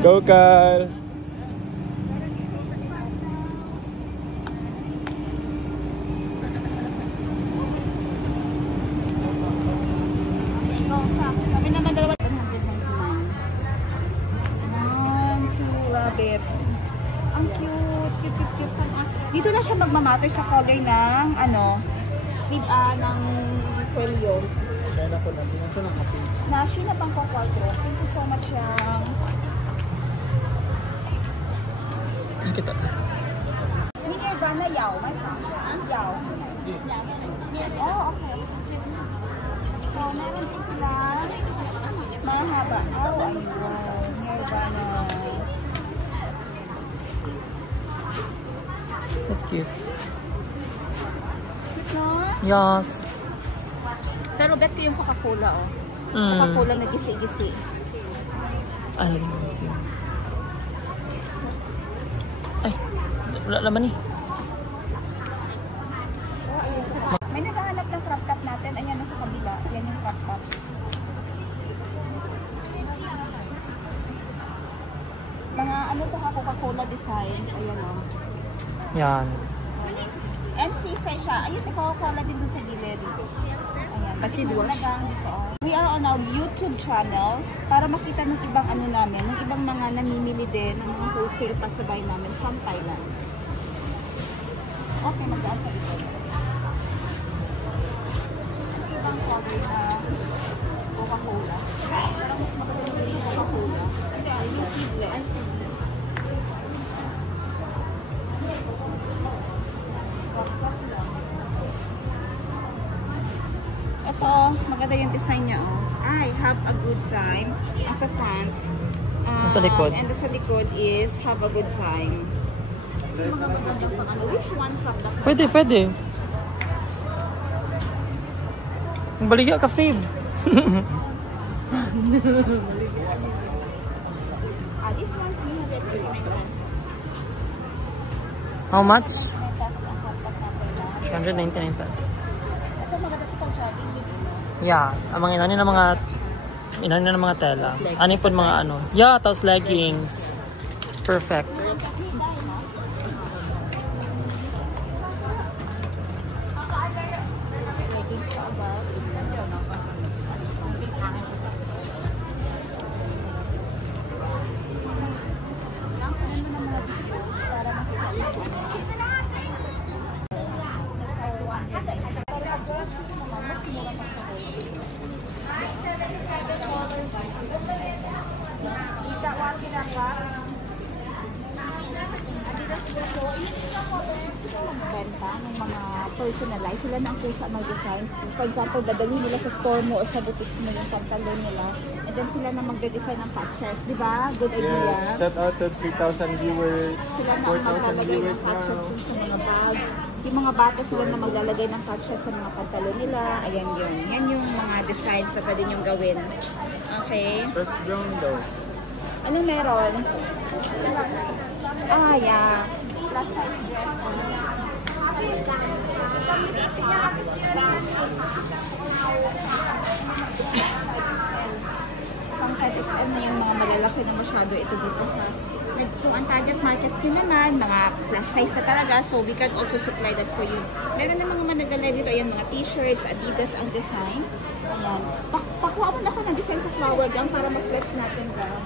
Go, Kyle! Kami naman dalawa. 199. 1, 2, rabbit. Ang cute. Cute. Dito na siya magmamatter sa color ng sleeve ng kwelyo. Kaya na po natin. Ang sunang kape. Nashi na pang kwarto. Thank you so much yang. Ang kita. Ni Nirvana yaw. May function. Yaw. Oh, okay. So, meron din sila mahaba. Oh, ayun. Nirvana. That's cute. Cute, no? Yes. Pero bet ko yung Coca-Cola, oh. Coca-Cola na gisi-gisi. Ano yung gisi? Ay, wala naman eh. May naghahanap ng crop top natin. Ayan, nasa kabila. Yan yung crop top. Mga ano po ka Coca-Cola designs. Ayan, oh. Yan. And free size siya. Ayun, may Coca-Cola din dun sa gilid. Ayan. Kasi dito, oh. We are on our YouTube channel para makita ng ibang namin, ng ibang mga namimili din ng mga wholesale pasabay namin from Thailand. Okay, magdaan sa ito. Ibang color na Coca-Cola. Parang mas maganda yung Coca-Cola. Yung seedless. Ito, maganda yung design niya, oh. I have a good time as a front. Sa likod. And sa likod is have a good time. Mga magandang pang which one from the front? Pwede. Baligya ka, Fave. This one's 300. How much? 199 pesos. Ito maganda ito pang jogging. Yeah, ang mga inani ng mga tela. Ano po mga ano? Yeah, tapos leggings. Perfect. Benta ng mga personalized. Sila na ang kusa mag-design. For example, dadalhin nila sa store mo o sa boutique mo yung pantalon nila. And then sila na mag-design ng patches. Diba? Good idea. Yes, shout out to 3,000 viewers. Sila na ang 4,000 maglalagay viewers ng now. patches sa mga bag. Yung mga bata sila na maglalagay ng patches sa mga pantalon nila. Ayan yun. Yan yung mga designs na pwede niyong gawin. Okay? First brown daw. Anong meron? Ah, yeah. Plus size dress. Pang 5XL na yung mga malalaki na masyado ito dito ha. Kung ang target market nyo naman, mga plus size na talaga, so we can also supply that for you. Meron na mga managala dito, ayan, mga t-shirts, Adidas ang design. Ayan. Pakuha mo na ako ng design sa flower gang para mag-flex natin gang.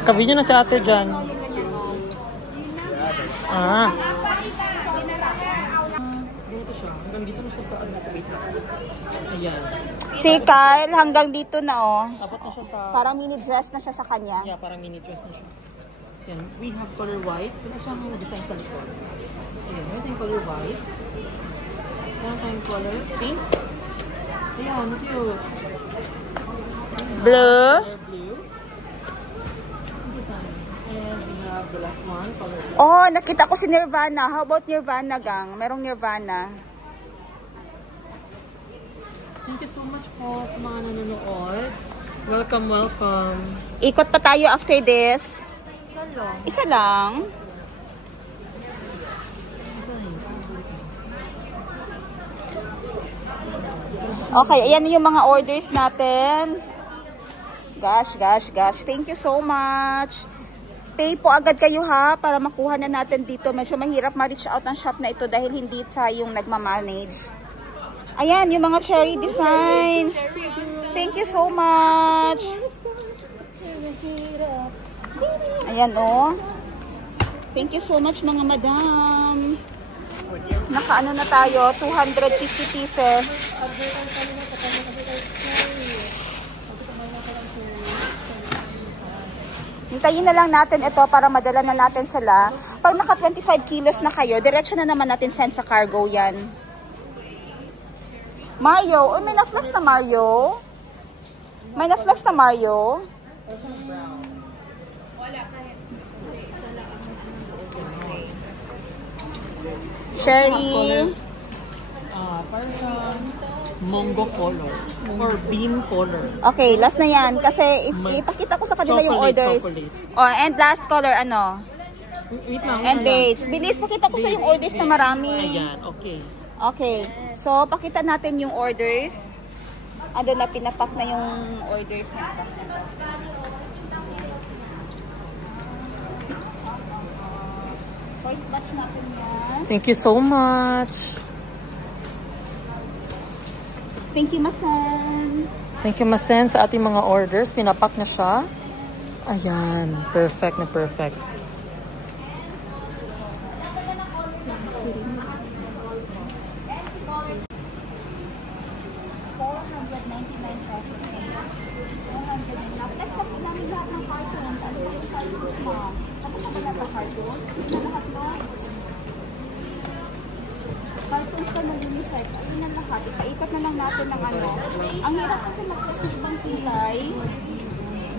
Kabidyo na si ate dyan. Ah. Dito siya. Hanggang dito na siya sa ano. Ayan. Si Kyle, hanggang dito na oh. Dapat na siya sa... Parang mini dress na siya sa kanya. Yeah, parang mini dress na siya. Ayan. We have color white. Ito siya ang design sa likod. Ayan. Meron tayong color white. Meron tayong color pink. Ayan. Cute. Blue. Blue. Design. And we have the last one. Color black. Oh, nakita ko si Nirvana. How about Nirvana gang? Merong Nirvana. Thank you so much po sa mga nanonood. Welcome. Ikot pa tayo after this. Isa lang. Isa lang. Okay, ayan yung mga orders natin. Gosh. Thank you so much. Pay po agad kayo ha, para makuha na natin dito. Medyo mahirap ma-reach out ang shop na ito dahil hindi tayong nagmamanage. Ayan, yung mga cherry designs. Thank you so much. Ayan oh. Thank you so much mga madam. Nakaano na tayo, 250 pieces. Hintayin na lang natin ito para madala na natin sila. Pag naka 25 kilos na kayo, diretso na naman natin send sa cargo yan. Mario, may na-flex na Mario. May na-flex na Mario. Cherry. Parang mango color or bean color. Okay, last na yan. Kasi ipakita ko sa kanila yung orders. Oh, and last color, ano? Wait lang. And dates. Bilis, pakita ko sa yung orders na marami. Ayan, okay. Okay. So, pakita natin yung orders. Ando na, pinapak na yung orders na. First batch natin yan. Thank you so much. Thank you, Masan. Thank you, Masen, sa ating mga orders. Pinapak na siya. Ayan, perfect na perfect. Cartons ka mag-unisex. Ano na lahat? Ipaikat na lang natin ng ano. Ang hirap kasi mag-purchase ibang kulay.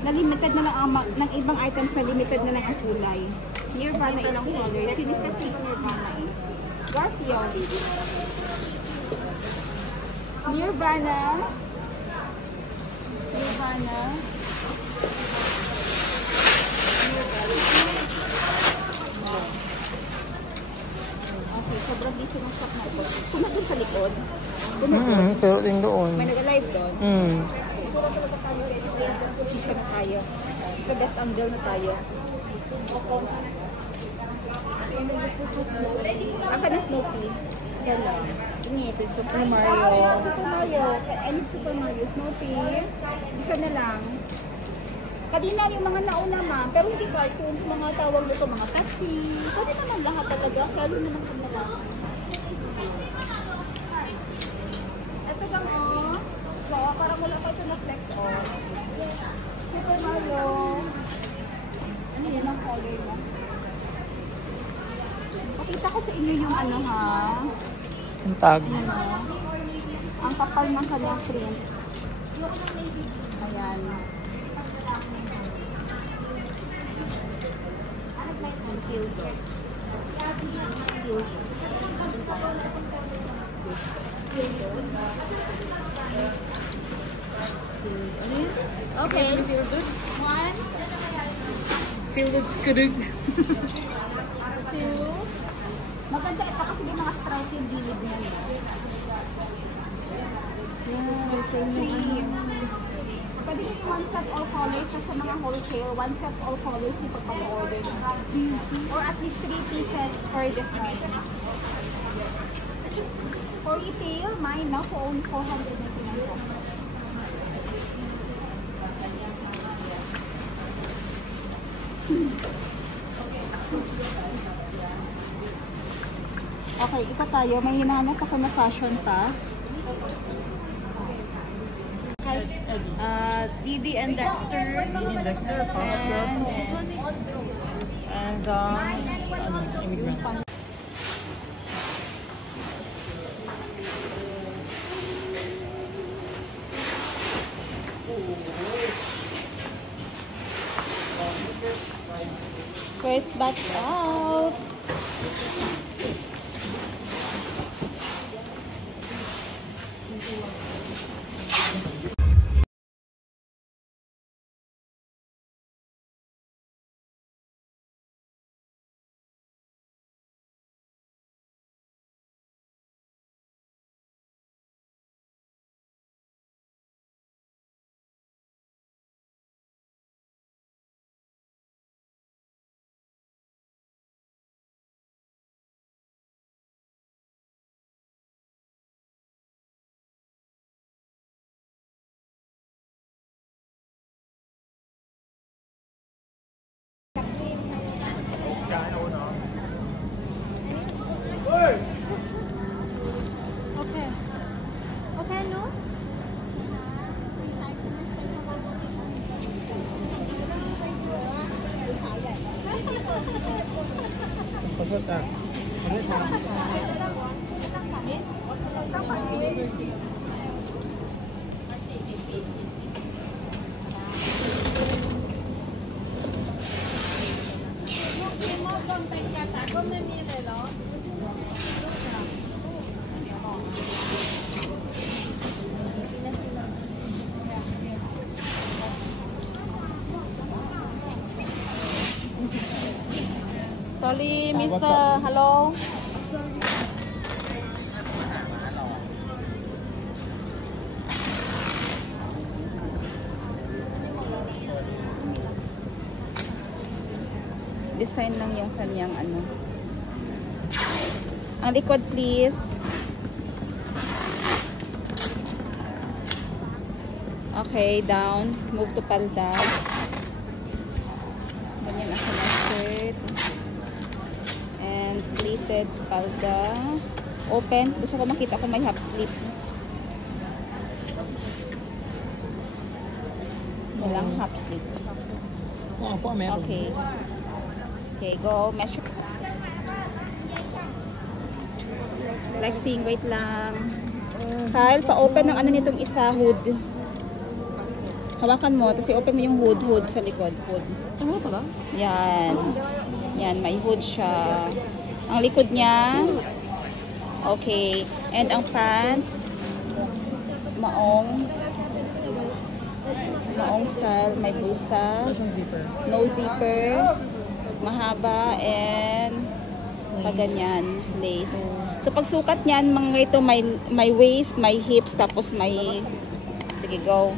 Na limited na lang ang ng ibang items na limited na lang ang kulay. Nirvana ilang colors. Unisex yung Nirvana eh. Garfield. Nirvana. Okay, sobrang busy ng shop na ito. Kung natin sa likod. Pero din doon. May nag-live doon. Position na tayo. Sa best angle na tayo. Aka na Snoopy. Isa lang. Ini ito Super Mario. Super Mario. Any Super Mario. Snoopy. Isa na lang. Kadina yung mga nauna ma'am. Pero hindi cartoons. Mga tawag nito. Mga taxi. Pwede naman lahat talaga. Kalo naman kung nalang. Ito lang oh. So, parang wala pa ito na flex oh. Super Mario. Ano yun ang color mo? Pakita ko sa inyo yung ano ha. Ang tag. Ano? Ang kapal ng kanyang print. Ayan. Ang Kildo. Okay. Feel good? One. Feel good skudug. Two. Maganda ito kasi may mga stripe yung gilid niya. Three. Pwede rin one set all colors sa mga wholesale. One set all colors yung pagpag-order. Or at least 3 pieces per design. For retail, mine now for only 499 pesos. Okay, ipa tayo. May hinahanap ako na fashion pa. Has Didi and Dexter. Dexter, And this one and immigrant. first batch out. put that. Sorry, Mr. Hello. Design lang yung kanyang ano. Ang likod, please. Okay, down. Move to palda. Ganyan ang kanyang shirt. And pleated palda. Open. Gusto ko makita kung may half sleeve. Walang half sleeve. Oh, po, meron. Okay. Okay, go. Measure. Flexing, wait lang. Kyle, pa-open ng ano nitong isa, hood. Hawakan mo, tapos i-open mo yung hood sa likod. Hood. Ano pala? Yan. Yan, may hood siya. Ang likod niya, okay. And ang pants, maong style, may blusa. Zipper. No zipper. Mahaba and paganyan, lace. So pagsukat niyan, mga ito may waist, may hips, tapos may sige go.